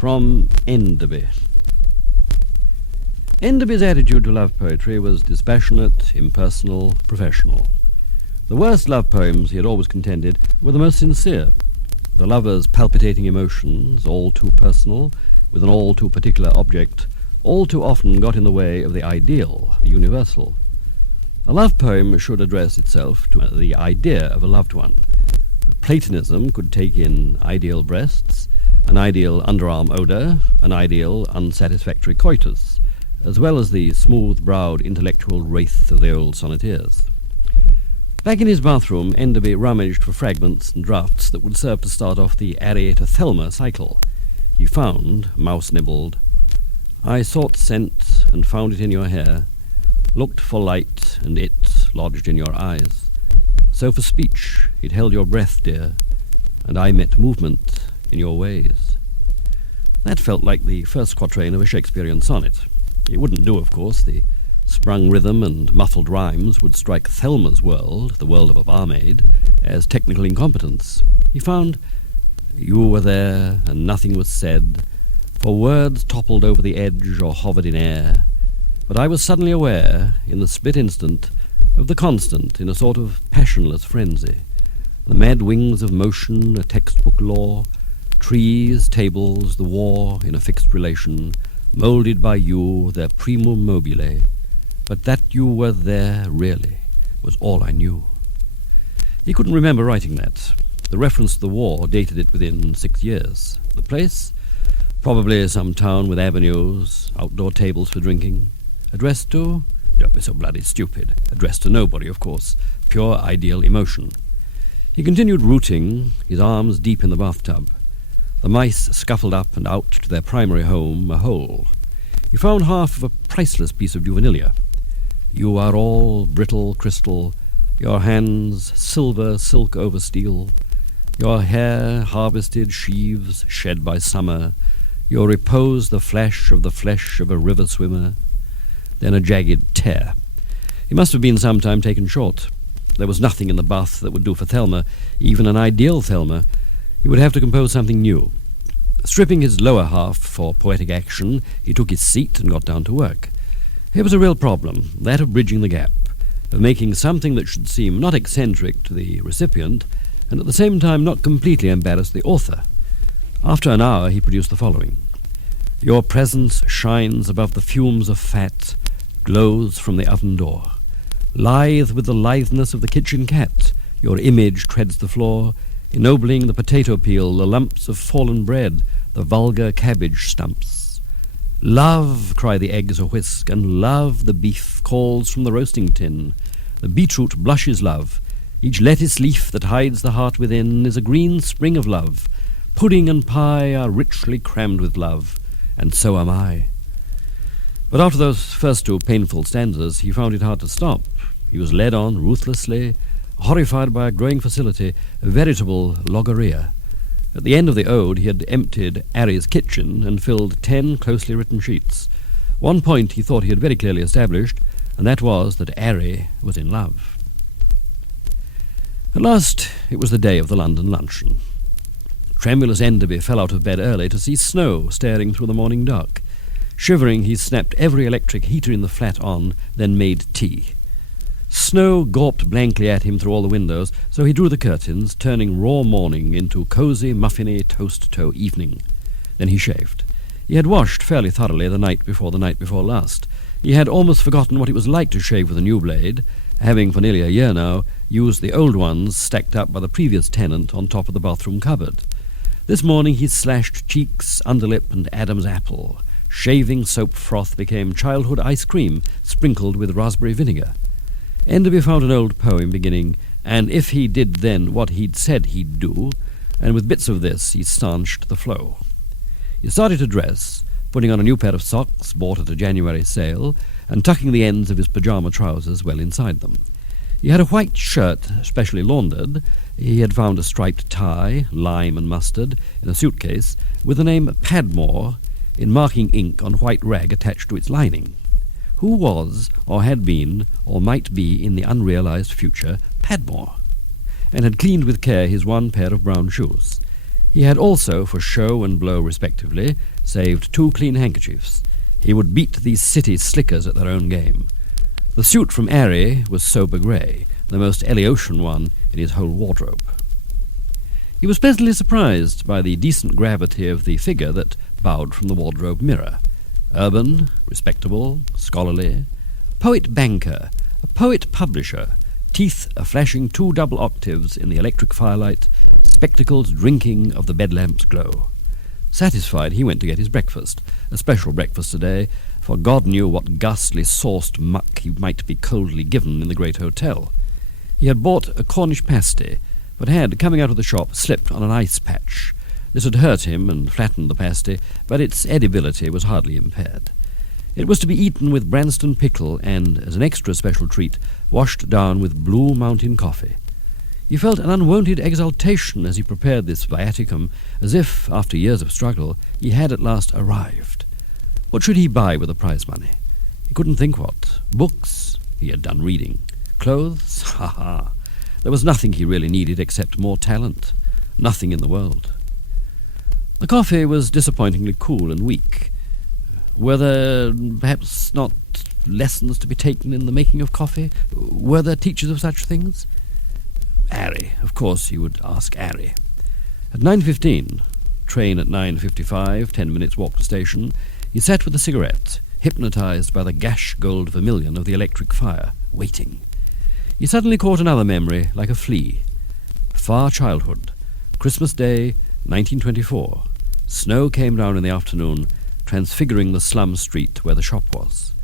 From Enderby. Enderby's attitude to love poetry was dispassionate, impersonal, professional. The worst love poems, he had always contended, were the most sincere. The lover's palpitating emotions, all too personal, with an all too particular object, all too often got in the way of the ideal, the universal. A love poem should address itself to the idea of a loved one. Platonism could take in ideal breasts, an ideal underarm odour, an ideal unsatisfactory coitus, as well as the smooth-browed intellectual wraith of the old sonneteers. Back in his bathroom, Enderby rummaged for fragments and drafts that would serve to start off the Ari to Thelma cycle. He found, mouse-nibbled, I sought scent and found it in your hair, looked for light and it lodged in your eyes. So for speech it held your breath, dear, and I met movement in your ways. That felt like the first quatrain of a Shakespearean sonnet. It wouldn't do, of course. The sprung rhythm and muffled rhymes would strike Thelma's world, the world of a barmaid, as technical incompetence. He found, you were there and nothing was said, for words toppled over the edge or hovered in air, but I was suddenly aware, in the split instant, of the constant in a sort of passionless frenzy. The mad wings of motion, a textbook law, trees, tables, the war in a fixed relation, moulded by you, their primum mobile. But that you were there, really, was all I knew. He couldn't remember writing that. The reference to the war dated it within 6 years. The place? Probably some town with avenues, outdoor tables for drinking. Addressed to? Don't be so bloody stupid. Addressed to nobody, of course. Pure ideal emotion. He continued rooting, his arms deep in the bathtub. The mice scuffled up and out to their primary home, a hole. He found half of a priceless piece of juvenilia. You are all brittle crystal, your hands silver silk over steel, your hair harvested sheaves shed by summer, your repose the flesh of a river swimmer. Then a jagged tear. He must have been sometime taken short. There was nothing in the bath that would do for Thelma, even an ideal Thelma. He would have to compose something new. Stripping his lower half for poetic action, he took his seat and got down to work. Here was a real problem, that of bridging the gap, of making something that should seem not eccentric to the recipient, and at the same time not completely embarrass the author. After an hour, he produced the following. Your presence shines above the fumes of fat, glows from the oven door. Lithe with the litheness of the kitchen cat, your image treads the floor, ennobling the potato peel, the lumps of fallen bread, the vulgar cabbage stumps. Love, cry the eggs a whisk, and love, the beef, calls from the roasting tin. The beetroot blushes love. Each lettuce leaf that hides the heart within is a green spring of love. Pudding and pie are richly crammed with love, and so am I. But after those first two painful stanzas, he found it hard to stop. He was led on ruthlessly, horrified by a growing facility, a veritable logorrhea. At the end of the ode, he had emptied Ari's kitchen and filled 10 closely written sheets. One point he thought he had very clearly established, and that was that Ari was in love. At last, it was the day of the London luncheon. Tremulous Enderby fell out of bed early to see snow staring through the morning dark. Shivering, he snapped every electric heater in the flat on, then made tea. Snow gawped blankly at him through all the windows, so he drew the curtains, turning raw morning into cosy, muffiny, toast-toe evening. Then he shaved. He had washed fairly thoroughly the night before last. He had almost forgotten what it was like to shave with a new blade, having for nearly a year now used the old ones stacked up by the previous tenant on top of the bathroom cupboard. This morning he slashed cheeks, underlip, and Adam's apple. Shaving soap froth became childhood ice cream sprinkled with raspberry vinegar. Enderby found an old poem beginning, and if he did then what he'd said he'd do, and with bits of this he stanched the flow. He started to dress, putting on a new pair of socks bought at a January sale, and tucking the ends of his pyjama trousers well inside them. He had a white shirt, specially laundered. He had found a striped tie, lime and mustard, in a suitcase, with the name Padmore in marking ink on white rag attached to its lining. Who was, or had been, or might be in the unrealized future, Padmore? And had cleaned with care his one pair of brown shoes. He had also, for show and blow respectively, saved 2 clean handkerchiefs. He would beat these city slickers at their own game. The suit from Arry was sober grey, the most Eleotian one in his whole wardrobe. He was pleasantly surprised by the decent gravity of the figure that bowed from the wardrobe mirror. Urban, respectable, scholarly, a poet-banker, a poet-publisher, teeth a flashing 2 double octaves in the electric firelight, spectacles drinking of the bedlamp's glow. Satisfied, he went to get his breakfast, a special breakfast today, for God knew what ghastly sauced muck he might be coldly given in the great hotel. He had bought a Cornish pasty, but had, coming out of the shop, slipped on an ice patch. This had hurt him and flattened the pasty, but its edibility was hardly impaired. It was to be eaten with Branston pickle and, as an extra special treat, washed down with Blue Mountain coffee. He felt an unwonted exultation as he prepared this viaticum, as if, after years of struggle, he had at last arrived. What should he buy with the prize money? He couldn't think what. Books? He had done reading. Clothes? Ha ha! There was nothing he really needed except more talent. Nothing in the world. The coffee was disappointingly cool and weak. Were there perhaps not lessons to be taken in the making of coffee? Were there teachers of such things? Arry. Of course he would ask Arry. At 9:15, train at 9:55, 10 minutes walk to station, he sat with a cigarette, hypnotized by the gash gold vermilion of the electric fire, waiting. He suddenly caught another memory like a flea. Far childhood. Christmas Day, 1924. Snow came down in the afternoon, transfiguring the slum street where the shop was.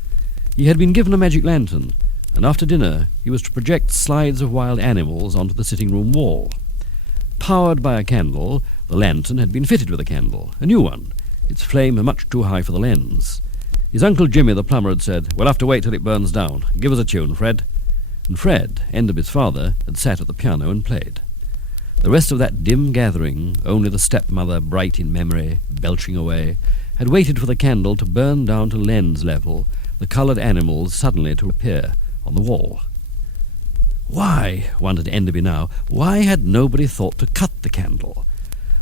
He had been given a magic lantern, and after dinner he was to project slides of wild animals onto the sitting-room wall. Powered by a candle, the lantern had been fitted with a candle, a new one, its flame much too high for the lens. His Uncle Jimmy the plumber had said, "We'll have to wait till it burns down. Give us a tune, Fred." And Fred, Enderby's father, had sat at the piano and played. The rest of that dim gathering, only the stepmother bright in memory, belching away, had waited for the candle to burn down to lens level, the coloured animals suddenly to appear on the wall. Why, wondered Enderby now, why had nobody thought to cut the candle?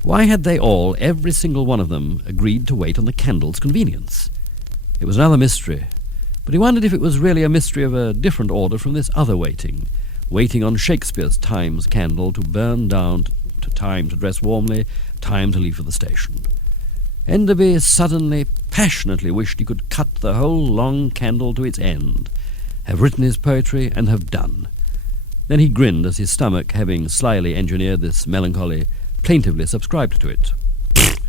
Why had they all, every single one of them, agreed to wait on the candle's convenience? It was another mystery, but he wondered if it was really a mystery of a different order from this other waiting on Shakespeare's Time's candle to burn down to time to dress warmly, time to leave for the station. Enderby suddenly, passionately wished he could cut the whole long candle to its end, have written his poetry, and have done. Then he grinned as his stomach, having slyly engineered this melancholy, plaintively subscribed to it.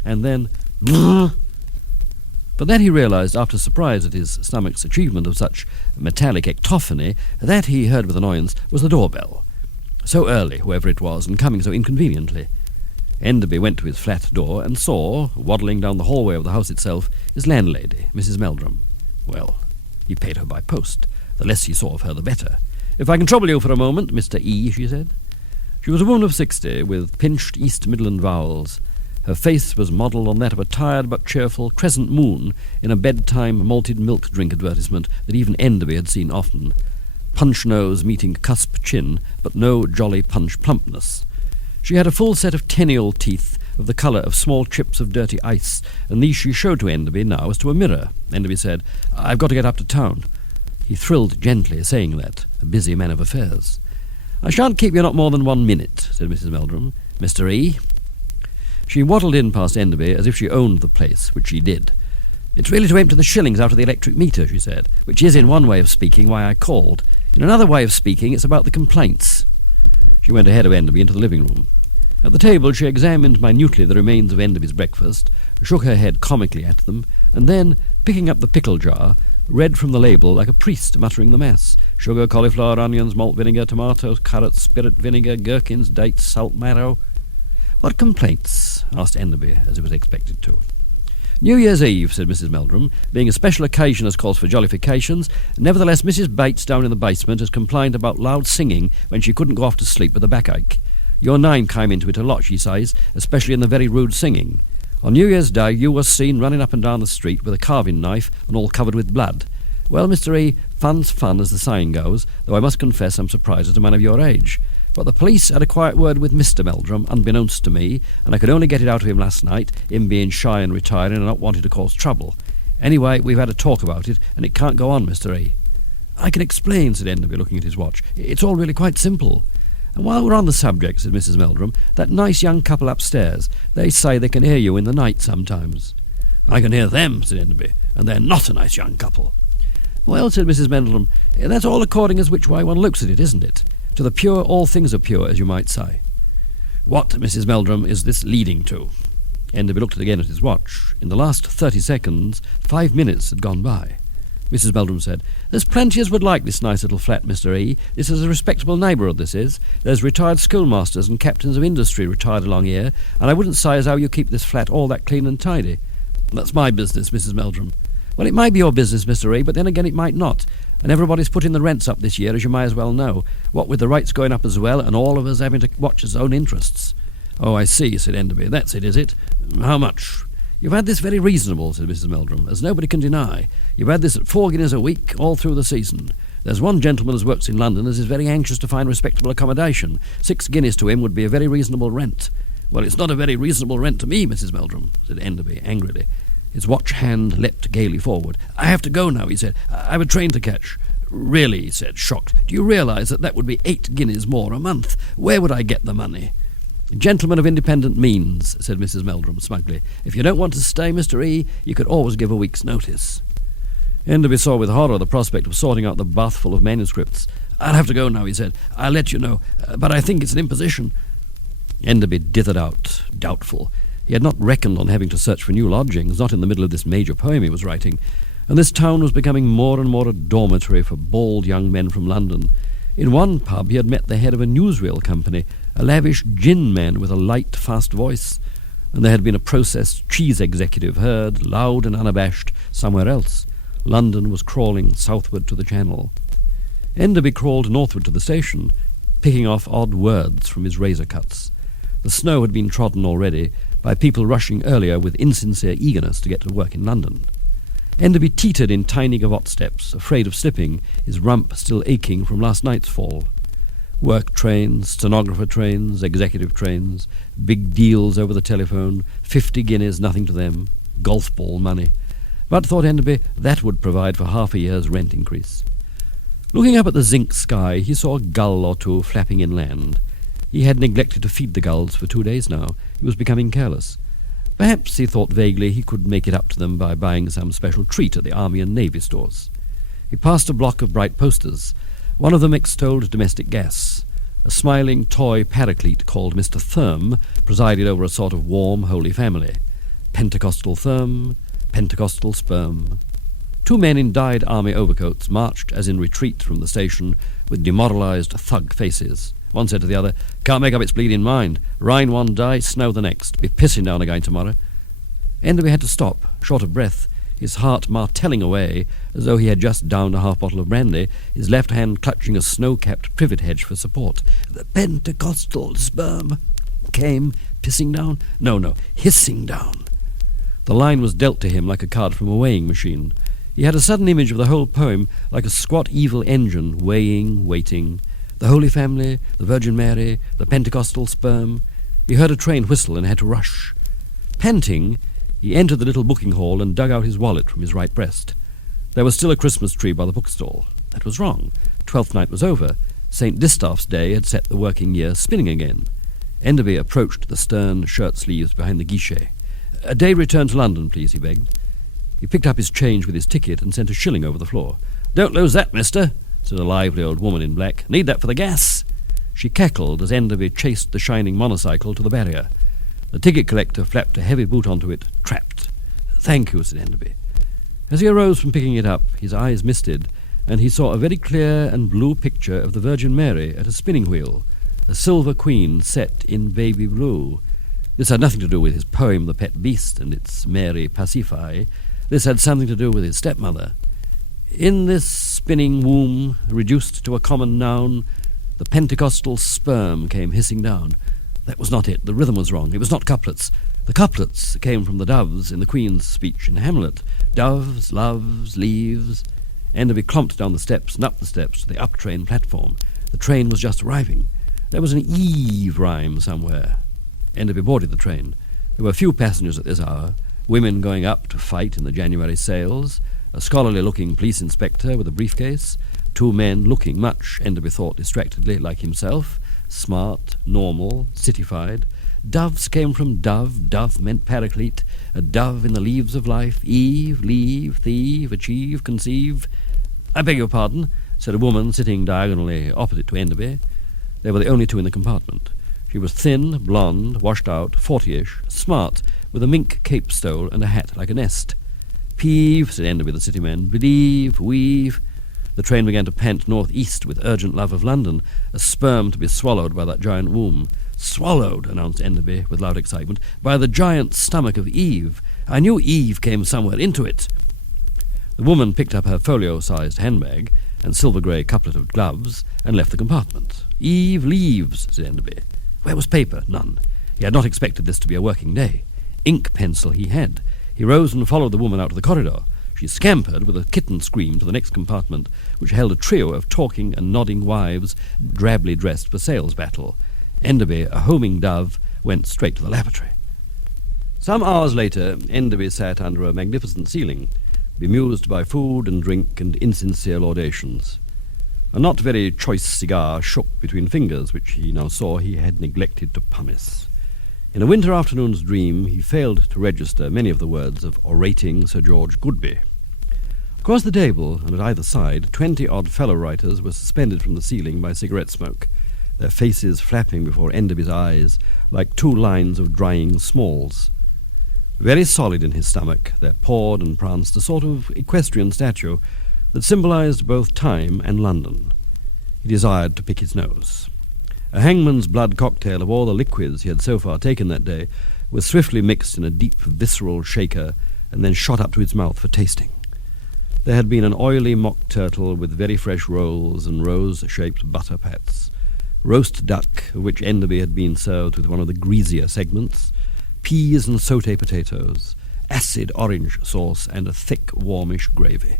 And then... But then he realized, after surprise at his stomach's achievement of such metallic ectophony, that he heard with annoyance was the doorbell. So early, whoever it was, and coming so inconveniently. Enderby went to his flat door and saw, waddling down the hallway of the house itself, his landlady, Mrs. Meldrum. Well, he paid her by post. The less he saw of her, the better. "If I can trouble you for a moment, Mr. E," she said. She was a woman of 60, with pinched East Midland vowels. Her face was modelled on that of a tired but cheerful crescent moon in a bedtime malted milk drink advertisement that even Enderby had seen often. Punch nose meeting cusp chin, but no jolly punch plumpness. She had a full set of tennial teeth of the colour of small chips of dirty ice, and these she showed to Enderby now as to a mirror. Enderby said, "I've got to get up to town." He thrilled gently, saying that, a busy man of affairs. "I shan't keep you not more than 1 minute," said Mrs. Meldrum. "Mr. E." She waddled in past Enderby as if she owned the place, which she did. "It's really to empty the shillings out of the electric meter," she said, "which is, in one way of speaking, why I called. In another way of speaking, it's about the complaints." She went ahead of Enderby into the living room. At the table she examined minutely the remains of Enderby's breakfast, shook her head comically at them, and then, picking up the pickle jar, read from the label like a priest muttering the mass. "Sugar, cauliflower, onions, malt vinegar, tomatoes, carrots, spirit vinegar, gherkins, dates, salt marrow." "What complaints?" asked Enderby, as it was expected to. "New Year's Eve," said Mrs. Meldrum, "being a special occasion as calls for jollifications. Nevertheless, Mrs. Bates down in the basement has complained about loud singing when she couldn't go off to sleep with a backache. Your name came into it a lot, she says, especially in the very rude singing. On New Year's Day you was seen running up and down the street with a carving knife and all covered with blood. Well, Mr. E, fun's fun, as the saying goes, though I must confess I'm surprised at a man of your age. But the police had a quiet word with Mr. Meldrum, unbeknownst to me, and I could only get it out of him last night, him being shy and retiring and not wanting to cause trouble. Anyway, we've had a talk about it, and it can't go on, Mr. E. I can explain, said Enderby, looking at his watch. It's all really quite simple. And while we're on the subject, said Mrs. Meldrum, that nice young couple upstairs, they say they can hear you in the night sometimes. I can hear them, said Enderby, and they're not a nice young couple. Well, said Mrs. Meldrum, that's all according as which way one looks at it, isn't it? To the pure, all things are pure, as you might say. What, Mrs. Meldrum, is this leading to? Enderby looked again at his watch. In the last 30 seconds, 5 minutes had gone by. Mrs. Meldrum said, There's plenty as would like this nice little flat, Mr. E. This is a respectable neighbourhood, this is. There's retired schoolmasters and captains of industry retired along here, and I wouldn't say as how you keep this flat all that clean and tidy. That's my business, Mrs. Meldrum. Well, it might be your business, Mr. E, but then again it might not. And everybody's putting the rents up this year, as you may as well know. What with the rates going up as well, and all of us having to watch his own interests. Oh, I see, said Enderby. That's it, is it? How much? You've had this very reasonable, said Mrs. Meldrum, as nobody can deny. You've had this at 4 guineas a week, all through the season. There's one gentleman as works in London as is very anxious to find respectable accommodation. 6 guineas to him would be a very reasonable rent. Well, it's not a very reasonable rent to me, Mrs. Meldrum, said Enderby angrily. His watch hand leapt gaily forward. I have to go now, he said. I've a train to catch. Really, he said, shocked. Do you realise that would be 8 guineas more a month? Where would I get the money? Gentleman of independent means, said Mrs. Meldrum smugly. If you don't want to stay, Mr. E, you could always give a week's notice. Enderby saw with horror the prospect of sorting out the bath full of manuscripts. I'll have to go now, he said. I'll let you know, but I think it's an imposition. Enderby dithered out, doubtful. He had not reckoned on having to search for new lodgings, not in the middle of this major poem he was writing, and this town was becoming more and more a dormitory for bald young men from London. In one pub he had met the head of a newsreel company, a lavish gin man with a light, fast voice, and there had been a processed cheese executive heard, loud and unabashed, somewhere else. London was crawling southward to the Channel. Enderby crawled northward to the station, picking off odd words from his razor cuts. The snow had been trodden already by people rushing earlier with insincere eagerness to get to work in London. Enderby teetered in tiny gavotte steps, afraid of slipping, his rump still aching from last night's fall. Work trains, stenographer trains, executive trains, big deals over the telephone, 50 guineas, nothing to them, golf ball money. But, thought Enderby, that would provide for half a year's rent increase. Looking up at the zinc sky, he saw a gull or two flapping inland. He had neglected to feed the gulls for 2 days now. He was becoming careless. Perhaps, he thought vaguely, he could make it up to them by buying some special treat at the Army and Navy stores. He passed a block of bright posters. One of them extolled domestic gas. A smiling toy paraclete called Mr. Thurm presided over a sort of warm, holy family. Pentecostal Thurm, Pentecostal sperm. 2 men in dyed army overcoats marched as in retreat from the station with demoralised thug faces. One said to the other, Can't make up its bleeding mind. Rain one day, snow the next. Be pissing down again tomorrow. Enderby had to stop, short of breath, his heart martelling away as though he had just downed a half bottle of brandy, his left hand clutching a snow-capped privet hedge for support. The Pentecostal sperm came pissing down? No, hissing down. The line was dealt to him like a card from a weighing machine. He had a sudden image of the whole poem like a squat evil engine weighing, waiting. The Holy Family, the Virgin Mary, the Pentecostal sperm. He heard a train whistle and had to rush. Panting, he entered the little booking hall and dug out his wallet from his right breast. There was still a Christmas tree by the bookstall. That was wrong. 12th night was over. St. Distaff's Day had set the working year spinning again. Enderby approached the stern shirt sleeves behind the guichet. A day return to London, please, he begged. He picked up his change with his ticket and sent a shilling over the floor. Don't lose that, mister, said a lively old woman in black. Need that for the gas. She cackled as Enderby chased the shining monocycle to the barrier. The ticket collector flapped a heavy boot onto it, trapped. Thank you, said Enderby. As he arose from picking it up, his eyes misted, and he saw a very clear and blue picture of the Virgin Mary at a spinning wheel, a silver queen set in baby blue. This had nothing to do with his poem, The Pet Beast, and its Mary Pacify. This had something to do with his stepmother. In this spinning womb, reduced to a common noun, the Pentecostal sperm came hissing down. That was not it. The rhythm was wrong. It was not couplets. The couplets came from the doves in the Queen's speech in Hamlet. Doves, loves, leaves. Enderby clomped down the steps and up the steps to the up-train platform. The train was just arriving. There was an Eve rhyme somewhere. Enderby boarded the train. There were few passengers at this hour, women going up to fight in the January sales, a scholarly-looking police inspector with a briefcase, two men looking much, Enderby thought distractedly, like himself, smart, normal, cityfied. Doves came from dove, dove meant paraclete, a dove in the leaves of life, Eve, leave, thieve, achieve, conceive. "I beg your pardon," said a woman sitting diagonally opposite to Enderby. They were the only two in the compartment. She was thin, blonde, washed out, 40-ish, smart, with a mink cape stole and a hat like a nest. "Peeve," said Enderby, the city man, "believe, weave." The train began to pant north-east with urgent love of London, a sperm to be swallowed by that giant womb. "Swallowed," announced Enderby with loud excitement, "by the giant stomach of Eve. I knew Eve came somewhere into it." The woman picked up her folio-sized handbag and silver-grey couplet of gloves and left the compartment. "Eve leaves," said Enderby. Where was paper? None. He had not expected this to be a working day. Ink pencil he had. He rose and followed the woman out to the corridor. She scampered with a kitten scream to the next compartment, which held a trio of talking and nodding wives, drably dressed for sales battle. Enderby, a homing dove, went straight to the lavatory. Some hours later, Enderby sat under a magnificent ceiling, bemused by food and drink and insincere laudations. A not very choice cigar shook between fingers, which he now saw he had neglected to pumice. In a winter afternoon's dream, he failed to register many of the words of orating Sir George Goodby. Across the table, and at either side, 20-odd fellow-writers were suspended from the ceiling by cigarette smoke, their faces flapping before Enderby's eyes like two lines of drying smalls. Very solid in his stomach, there pawed and pranced a sort of equestrian statue that symbolized both time and London. He desired to pick his nose. A hangman's blood cocktail of all the liquids he had so far taken that day was swiftly mixed in a deep, visceral shaker and then shot up to his mouth for tasting. There had been an oily mock turtle with very fresh rolls and rose-shaped butter pats, roast duck, of which Enderby had been served with one of the greasier segments, peas and sauté potatoes, acid orange sauce, and a thick, warmish gravy,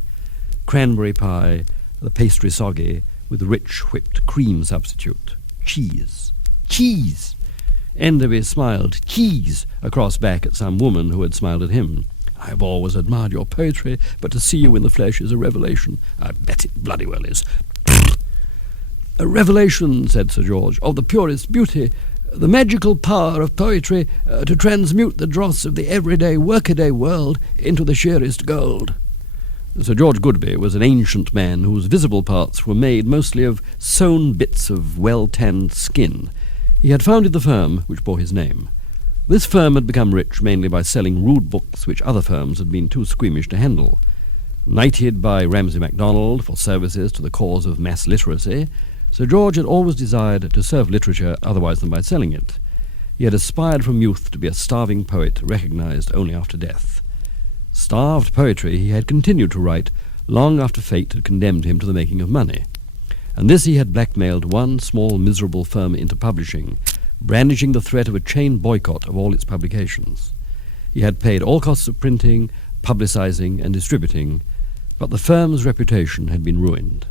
cranberry pie, the pastry soggy, with rich whipped cream substitute, cheese. Cheese! Enderby smiled cheese across back at some woman who had smiled at him. "I have always admired your poetry, but to see you in the flesh is a revelation." "I bet it bloody well is." "A revelation," said Sir George, "of the purest beauty, the magical power of poetry to transmute the dross of the everyday, workaday world into the sheerest gold." Sir George Goodby was an ancient man whose visible parts were made mostly of sewn bits of well-tanned skin. He had founded the firm which bore his name. This firm had become rich mainly by selling rude books which other firms had been too squeamish to handle. Knighted by Ramsay MacDonald for services to the cause of mass literacy, Sir George had always desired to serve literature otherwise than by selling it. He had aspired from youth to be a starving poet recognized only after death. Starved poetry he had continued to write long after fate had condemned him to the making of money. And this he had blackmailed one small miserable firm into publishing, brandishing the threat of a chain boycott of all its publications. He had paid all costs of printing, publicizing, and distributing, but the firm's reputation had been ruined.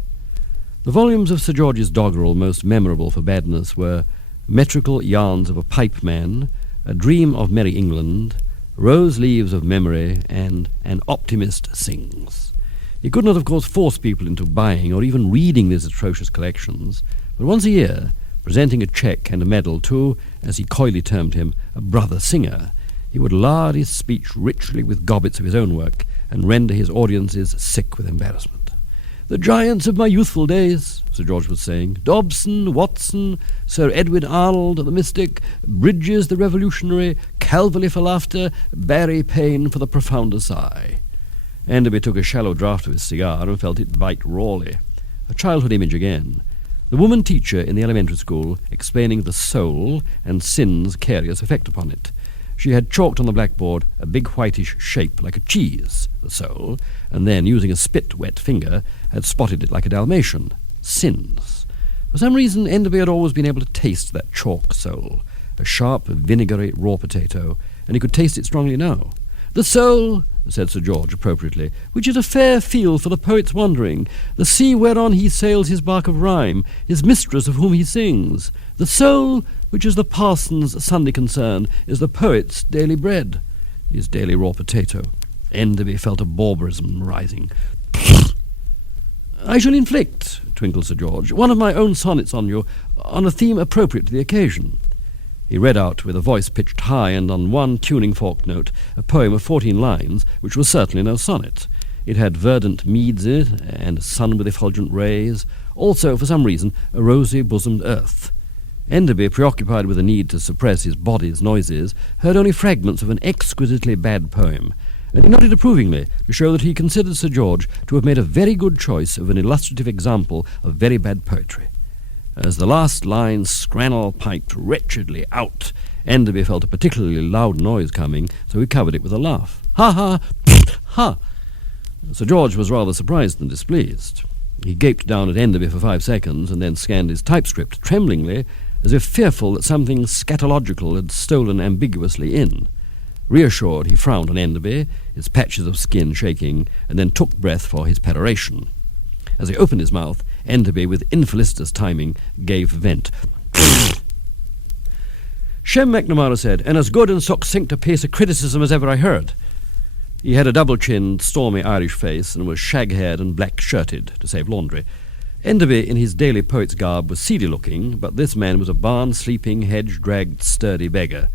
The volumes of Sir George's doggerel most memorable for badness were Metrical Yarns of a Pipe Man, A Dream of Merry England, Rose Leaves of Memory, and An Optimist Sings. He could not, of course, force people into buying or even reading these atrocious collections, but once a year, presenting a cheque and a medal to, as he coyly termed him, a brother singer, he would lard his speech richly with gobbets of his own work and render his audiences sick with embarrassment. "The giants of my youthful days," Sir George was saying, "Dobson, Watson, Sir Edwin Arnold, the mystic, Bridges, the revolutionary, Calverley for laughter, Barry Payne for the profounder sigh." Enderby took a shallow draught of his cigar and felt it bite rawly. A childhood image again. The woman teacher in the elementary school explaining the soul and sin's curious effect upon it. She had chalked on the blackboard a big whitish shape like a cheese, the soul, and then, using a spit-wet finger, had spotted it like a Dalmatian, sins. For some reason, Enderby had always been able to taste that chalk soul, a sharp, vinegary raw potato, and he could taste it strongly now. "The soul," said Sir George appropriately, which is a fair field for the poet's wandering, the sea whereon he sails his bark of rhyme, his mistress of whom he sings. The soul, which is the parson's Sunday concern, is the poet's daily bread, his daily raw potato. Enderby felt a barbarism rising. I shall inflict, twinkled Sir George, one of my own sonnets on you, on a theme appropriate to the occasion. He read out, with a voice pitched high and on one tuning-forked note, a poem of 14 lines, which was certainly no sonnet. It had verdant meads in it, and a sun with effulgent rays, also, for some reason, a rosy-bosomed earth. Enderby, preoccupied with the need to suppress his body's noises, heard only fragments of an exquisitely bad poem, and he nodded approvingly to show that he considered Sir George to have made a very good choice of an illustrative example of very bad poetry. As the last line scrannel-piped wretchedly out, Enderby felt a particularly loud noise coming, so he covered it with a laugh. Ha ha! Ha! Sir George was rather surprised than displeased. He gaped down at Enderby for 5 seconds, and then scanned his typescript tremblingly, as if fearful that something scatological had stolen ambiguously in. Reassured, he frowned on Enderby, his patches of skin shaking, and then took breath for his peroration. As he opened his mouth, Enderby, with infelicitous timing, gave vent. Shem McNamara said, and as good and succinct a piece of criticism as ever I heard. He had a double-chinned, stormy Irish face, and was shag-haired and black-shirted, to save laundry. Enderby, in his daily poet's garb, was seedy-looking, but this man was a barn-sleeping, hedge-dragged, sturdy beggar.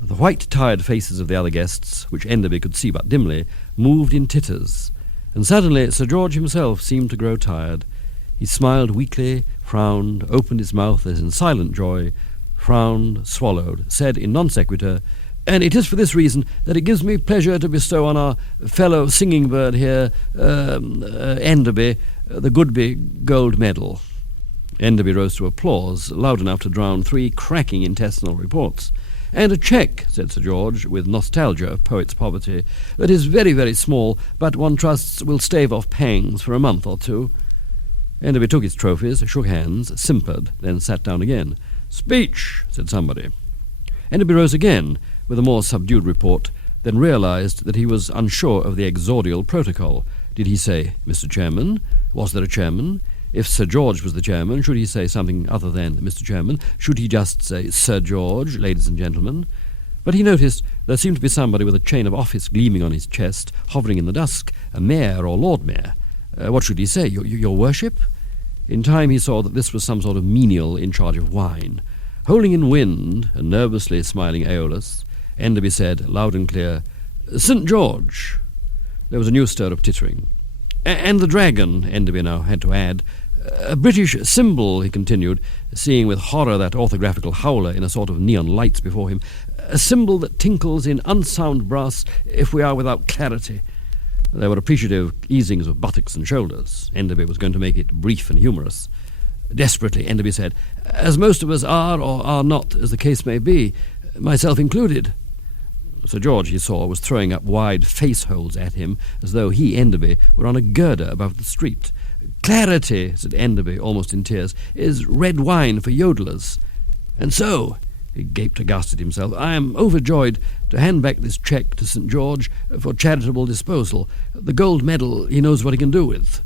The white, tired faces of the other guests, which Enderby could see but dimly, moved in titters, and suddenly Sir George himself seemed to grow tired. He smiled weakly, frowned, opened his mouth as in silent joy, frowned, swallowed, said in non sequitur, and it is for this reason that it gives me pleasure to bestow on our fellow singing bird here, Enderby, the Goodby Gold Medal. Enderby rose to applause, loud enough to drown 3 cracking intestinal reports. And a cheque, said Sir George, with nostalgia of poet's poverty, that is very, very small, but one trusts will stave off pangs for a month or 2. Enderby took his trophies, shook hands, simpered, then sat down again. Speech, said somebody. Enderby rose again, with a more subdued report, then realized that he was unsure of the exordial protocol. Did he say, Mr. Chairman? Was there a chairman? If Sir George was the chairman, should he say something other than Mr. Chairman? Should he just say Sir George, ladies and gentlemen? But he noticed there seemed to be somebody with a chain of office gleaming on his chest, hovering in the dusk, a mayor or lord mayor. What should he say? Your worship? In time he saw that this was some sort of menial in charge of wine. Holding in wind, a nervously smiling Aeolus, Enderby said, loud and clear, St. George. There was a new stir of tittering. And the dragon, Enderby now had to add. A British symbol, he continued, seeing with horror that orthographical howler in a sort of neon lights before him. A symbol that tinkles in unsound brass if we are without clarity. There were appreciative easings of buttocks and shoulders. Enderby was going to make it brief and humorous. Desperately, Enderby said, as most of us are or are not, as the case may be, myself included. Sir George, he saw, was throwing up wide face-holes at him, as though he, Enderby, were on a girder above the street. Clarity, said Enderby, almost in tears, is red wine for yodelers. And so, he gaped aghast at himself, I am overjoyed to hand back this cheque to St. George for charitable disposal. The gold medal he knows what he can do with.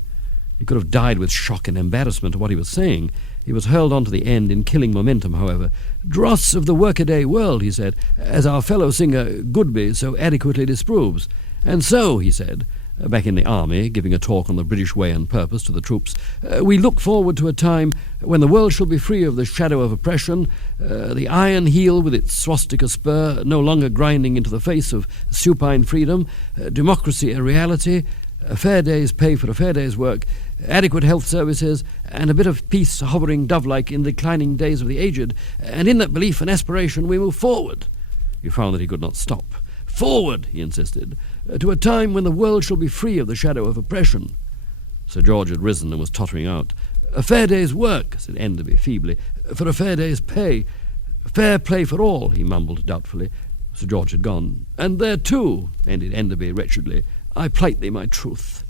He could have died with shock and embarrassment at what he was saying. He was hurled on to the end in killing momentum, however. Dross of the workaday world, he said, as our fellow singer Goodby so adequately disproves. And so, he said, back in the army, giving a talk on the British way and purpose to the troops, we look forward to a time when the world shall be free of the shadow of oppression, the iron heel with its swastika spur no longer grinding into the face of supine freedom, democracy a reality, a fair day's pay for a fair day's work, adequate health services, and a bit of peace hovering dove-like in the declining days of the aged, and in that belief and aspiration we move forward. He found that he could not stop. Forward, he insisted, to a time when the world shall be free of the shadow of oppression. Sir George had risen and was tottering out. A fair day's work, said Enderby feebly, for a fair day's pay. Fair play for all, he mumbled doubtfully. Sir George had gone. And there too, ended Enderby wretchedly, I plight thee my truth.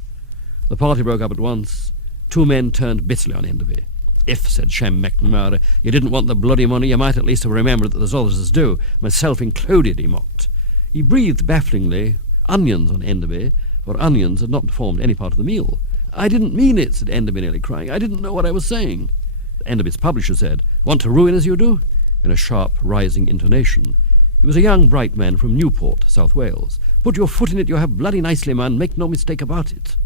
The party broke up at once. 2 men turned bitterly on Enderby. If, said Shem McNamara, you didn't want the bloody money, you might at least have remembered that there's others as do, myself included, he mocked. He breathed bafflingly, onions on Enderby, for onions had not formed any part of the meal. "I didn't mean it," said Enderby, nearly crying. "I didn't know what I was saying." Enderby's publisher said, "Want to ruin as you do?" in a sharp, rising intonation. He was a young, bright man from Newport, South Wales. "Put your foot in it, you have bloody nicely, man. Make no mistake about it."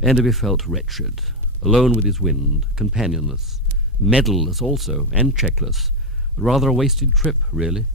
Enderby felt wretched, alone with his wind, companionless, medalless also, and checkless. Rather a wasted trip, really.